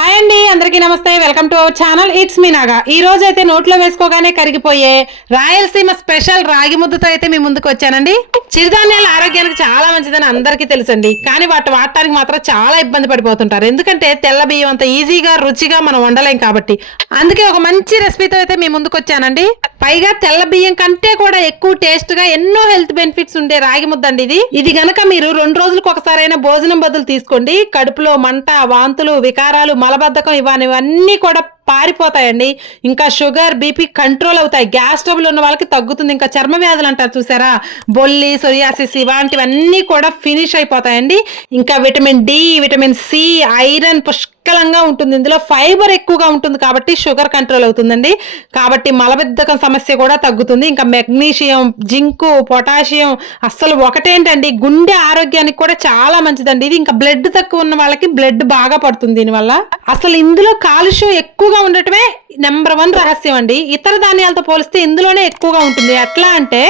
Hi అండి. అందరికీ నమస్తే. Welcome to our channel it's me Naga ఈ రోజు అయితే నోట్లో వేసుకోగానే కరిగిపోయే రాయలసీమ స్పెషల్ రాగి ముద్దతో అయితే మీ ముందుకు వచ్చానండి. చిరుధాన్యాల ఆరోగ్యానికి చాలా మంచిదని అందరికీ తెలుసండి. కానీ వాటి వాడటానికి మాత్రం చాలా ఇబ్బంది పడిపోతుంటారు. ఎందుకంటే తెల్ల బియ్యం అంత ఈజీగా రుచిగా మనం వండలేం కాబట్టి. అందుకే ఒక మంచి రెసిపీతో అయితే మీ ముందుకు వచ్చానండి. పైగా తెల్ల బియ్యం కంటే కూడా ఎక్కువ టేస్ట్గా ఎన్నో హెల్త్ బెనిఫిట్స్ ఉండే రాగి ముద్ద అండి ఇది. ఇది గనక మీరు రెండు రోజులకు ఒకసారైనా భోజనం బదులు తీసుకోండి. కడుపులో మంట వాంతులు వికారాలు మలబద్ధకం ఇవన్నీ కూడా పారిపోతాయండి. ఇంకా షుగర్ బీపీ కంట్రోల్ అవుతాయి. గ్యాస్ ట్రబుల్ ఉన్న వాళ్ళకి తగ్గుతుంది. ఇంకా చర్మ వ్యాధులు అంటారు చూసారా? బొల్లి సొరియాసిస్ ఇలాంటివన్నీ కూడా ఫినిష్ అయిపోతాయండి. ఇంకా vitamin D vitamin C iron పుష్కలంగా ఉంటుంది. ఇందులో ఫైబర్ ఎక్కువగా ఉంటుంది కాబట్టి షుగర్ కంట్రోల్ అవుతుందండి. కాబట్టి మలబద్ధకం సమస్య కూడా తగ్గుతుంది. ఇంకా మెగ్నీషియం జింకు పొటాషియం అస్సలు ఒకటేంటండి? గుండె ఆరోగ్యానికి కూడా చాలా మంచిదండి. ఇది ఇంకా బ్లడ్ తక్కువ ఉన్న వాళ్ళకి బ్లడ్ బాగా పడుతుంది దీనివల్ల. అసలు ఇందులో కాలుష్యం ఎక్కువగా ఉండటమే నెంబర్ వన్ రహస్యం అండి. ఇతర ధాన్యాలతో పోలిస్తే ఇందులోనే ఎక్కువగా ఉంటుంది. ఎట్లా అంటే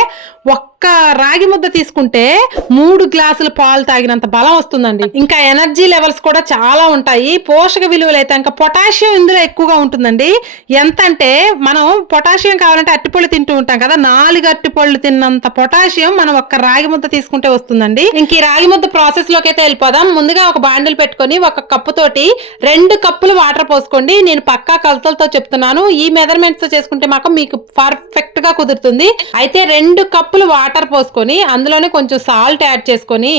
ఒక్క రాగి ముద్ద తీసుకుంటే మూడు గ్లాసులు పాలు తాగినంత బలం వస్తుందండి. ఇంకా ఎనర్జీ లెవెల్స్ కూడా చాలా ఉంటాయి. పోషక విలువలు అయితే ఇంకా పొటాషియం ఇందులో ఎక్కువగా ఉంటుందండి. ఎంత అంటే మనం పొటాషియం కావాలంటే అట్టిపళ్ళు తింటూ ఉంటాం కదా. నాలుగు అట్టిపళ్ళు తిన్నంత పొటాషియం మనం ఒక్క రాగి ముద్ద తీసుకుంటే వస్తుందండి. ఇంక ఈ రాగి ముద్ద ప్రాసెస్లోకి అయితే వెళ్ళిపోదాం. ముందుగా ఒక బాండిల్ పెట్టుకొని ఒక కప్పు తోటి రెండు కప్పులు వాటర్ పోసుకోండి. నేను పక్కా కలతలతో చెప్తున్నాను. ఈ మెజర్మెంట్స్ చేసుకుంటే మాకు మీకు పర్ఫెక్ట్గా కుదురుతుంది. అయితే రెండు కప్పులు వాటర్ వాటర్ పోసుకొని అందులోనే కొంచెం సాల్ట్ యాడ్ చేసుకొని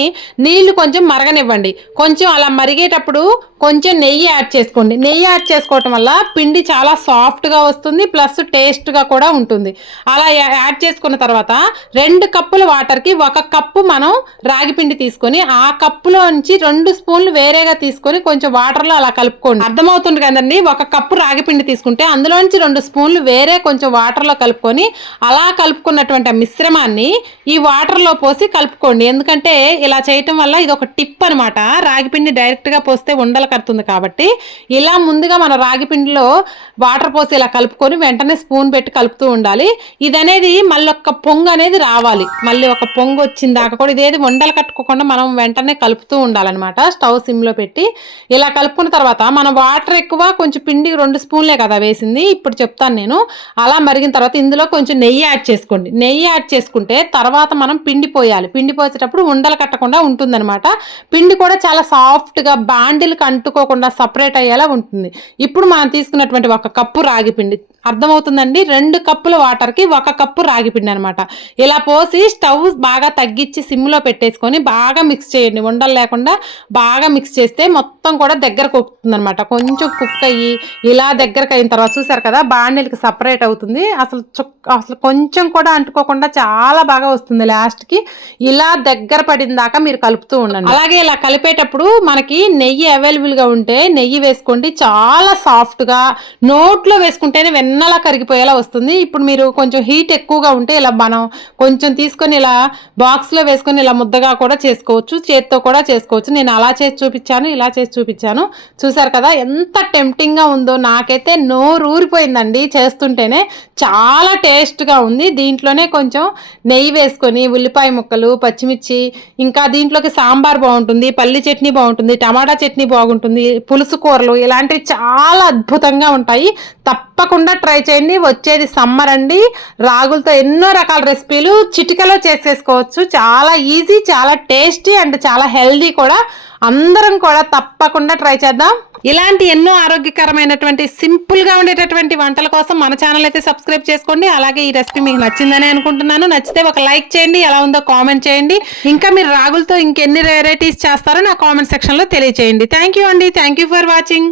నీళ్ళు కొంచెం మరగనివ్వండి. కొంచెం అలా మరిగేటప్పుడు కొంచెం నెయ్యి యాడ్ చేసుకోండి. నెయ్యి యాడ్ చేసుకోవటం వల్ల పిండి చాలా సాఫ్ట్గా వస్తుంది ప్లస్ టేస్ట్గా కూడా ఉంటుంది. అలా యాడ్ చేసుకున్న తర్వాత రెండు కప్పుల వాటర్కి ఒక కప్పు మనం రాగి పిండి తీసుకొని ఆ కప్పులో నుంచి రెండు స్పూన్లు వేరేగా తీసుకొని కొంచెం వాటర్లో అలా కలుపుకోండి. అర్థమవుతుంది కదండి? ఒక కప్పు రాగి పిండి తీసుకుంటే అందులో నుంచి రెండు స్పూన్లు వేరే కొంచెం వాటర్లో కలుపుకొని అలా కలుపుకున్నటువంటి మిశ్రమాన్ని ఈ వాటర్లో పోసి కలుపుకోండి. ఎందుకంటే ఇలా చేయటం వల్ల ఇది ఒక టిప్ అనమాట రాగి పిండి పోస్తే ఉండలు కడుతుంది కాబట్టి ఇలా ముందుగా మన రాగి పిండిలో వాటర్ పోసి ఇలా కలుపుకొని వెంటనే స్పూన్ పెట్టి కలుపుతూ ఉండాలి. ఇది అనేది మళ్ళీ ఒక పొంగు అనేది రావాలి. మళ్ళీ ఒక పొంగు వచ్చిన దాకా కూడా ఇదేది ఉండలు కట్టుకోకుండా మనం వెంటనే కలుపుతూ ఉండాలన్నమాట. స్టవ్ సిమ్లో పెట్టి ఇలా కలుపుకున్న తర్వాత మన వాటర్ ఎక్కువ కొంచెం పిండి రెండు స్పూన్లే కదా వేసింది. ఇప్పుడు చెప్తాను నేను. అలా మరిగిన తర్వాత ఇందులో కొంచెం నెయ్యి యాడ్ చేసుకోండి. నెయ్యి యాడ్ చేసుకుంటే తర్వాత మనం పిండి పోయాలి. పిండి పోసేటప్పుడు ఉండలు కట్టకుండా ఉంటుందన్నమాట. పిండి కూడా చాలా సాఫ్ట్గా బాండిల్కి అంటుకోకుండా సపరేట్ అయ్యేలా ఉంటుంది. ఇప్పుడు మనం తీసుకున్నటువంటి ఒక కప్పు రాగి పిండి. అర్థమవుతుందండి? రెండు కప్పుల వాటర్కి ఒక కప్పు రాగి పిండి అనమాట ఇలా పోసి స్టవ్ బాగా తగ్గించి సిమ్లో పెట్టేసుకొని బాగా మిక్స్ చేయండి. ఉండలు లేకుండా బాగా మిక్స్ చేస్తే మొత్తం కూడా దగ్గరకు కుక్కుతుంది అనమాట కొంచెం కుక్ అయ్యి ఇలా దగ్గరకు అయిన తర్వాత చూసారు కదా బాండిల్కి సపరేట్ అవుతుంది. అసలు అసలు కొంచెం కూడా అంటుకోకుండా చాలా బాగా వస్తుంది లాస్ట్కి ఇలా దగ్గర పడిన దాకా మీరు కలుపుతూ ఉండండి. అలాగే ఇలా కలిపేటప్పుడు మనకి నెయ్యి అవైలబుల్గా ఉంటే నెయ్యి వేసుకోండి. చాలా సాఫ్ట్గా నోట్లో వేసుకుంటేనే వెన్నలా కరిగిపోయేలా వస్తుంది. ఇప్పుడు మీరు కొంచెం హీట్ ఎక్కువగా ఉంటే ఇలా మనం కొంచెం తీసుకొని ఇలా బాక్స్లో వేసుకొని ఇలా ముద్దగా కూడా చేసుకోవచ్చు. చేత్తో కూడా చేసుకోవచ్చు. నేను అలా చేసి చూపించాను ఇలా చేసి చూపించాను. చూసారు కదా ఎంత టెంప్టింగ్గా ఉందో. నాకైతే నోరు ఊరిపోయిందండి చేస్తుంటేనే. చాలా టేస్ట్గా ఉంది. దీంట్లోనే కొంచెం నెయ్యి వేసుకొని ఉల్లిపాయ ముక్కలు పచ్చిమిర్చి ఇంకా దీంట్లోకి సాంబార్ బాగుంటుంది పల్లి చట్నీ బాగుంటుంది టమాటా చట్నీ బాగుంటుంది పులుసు కూరలు ఇలాంటివి చాలా అద్భుతంగా ఉంటాయి. తప్పకుండా ట్రై చేయండి. వచ్చేది సమ్మర్ అండి. రాగులతో ఎన్నో రకాల రెసిపీలు చిటికలో చేసేసుకోవచ్చు. చాలా ఈజీ చాలా టేస్టీ అండ్ చాలా హెల్దీ కూడా. అందరం కూడా తప్పకుండా ట్రై చేద్దాం. ఇలాంటి ఎన్నో ఆరోగ్యకరమైనటువంటి సింపుల్గా ఉండేటటువంటి వంటల కోసం మన ఛానల్ అయితే సబ్స్క్రైబ్ చేసుకోండి. అలాగే ఈ రెసిపీ మీకు నచ్చిందని అనుకుంటున్నాను. నచ్చితే ఒక లైక్ చేయండి ఎలా ఉందో కామెంట్ చేయండి. ఇంకా మీరు రాగులతో ఇంకెన్ని వెరైటీస్ చేస్తారో నా కామెంట్ సెక్షన్లో తెలియజేయండి తెలియచేయండి. థ్యాంక్ యూ అండి. Thank you for watching.